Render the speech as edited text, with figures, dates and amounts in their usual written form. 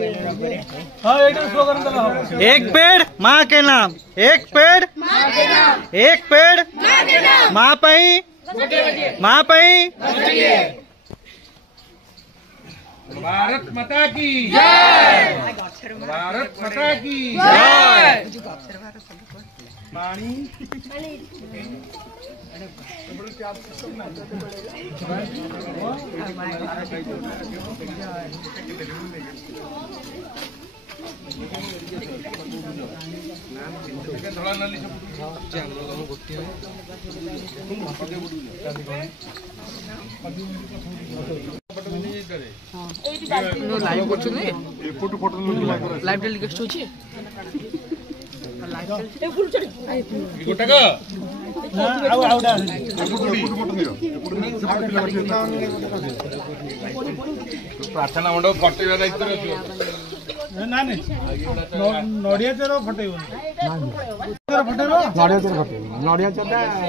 एक पेड़ माँ के नाम, एक पेड़ माँ के नाम, एक पेड़ माँ के नाम, माँ पई माँ पई। भारत माता की जय, भारत माता की जय। लाइव टेलीकास्ट होची प्रार्थना मंडप फटेगा दायित्व नड़िया चेर फटे नड़िया चेर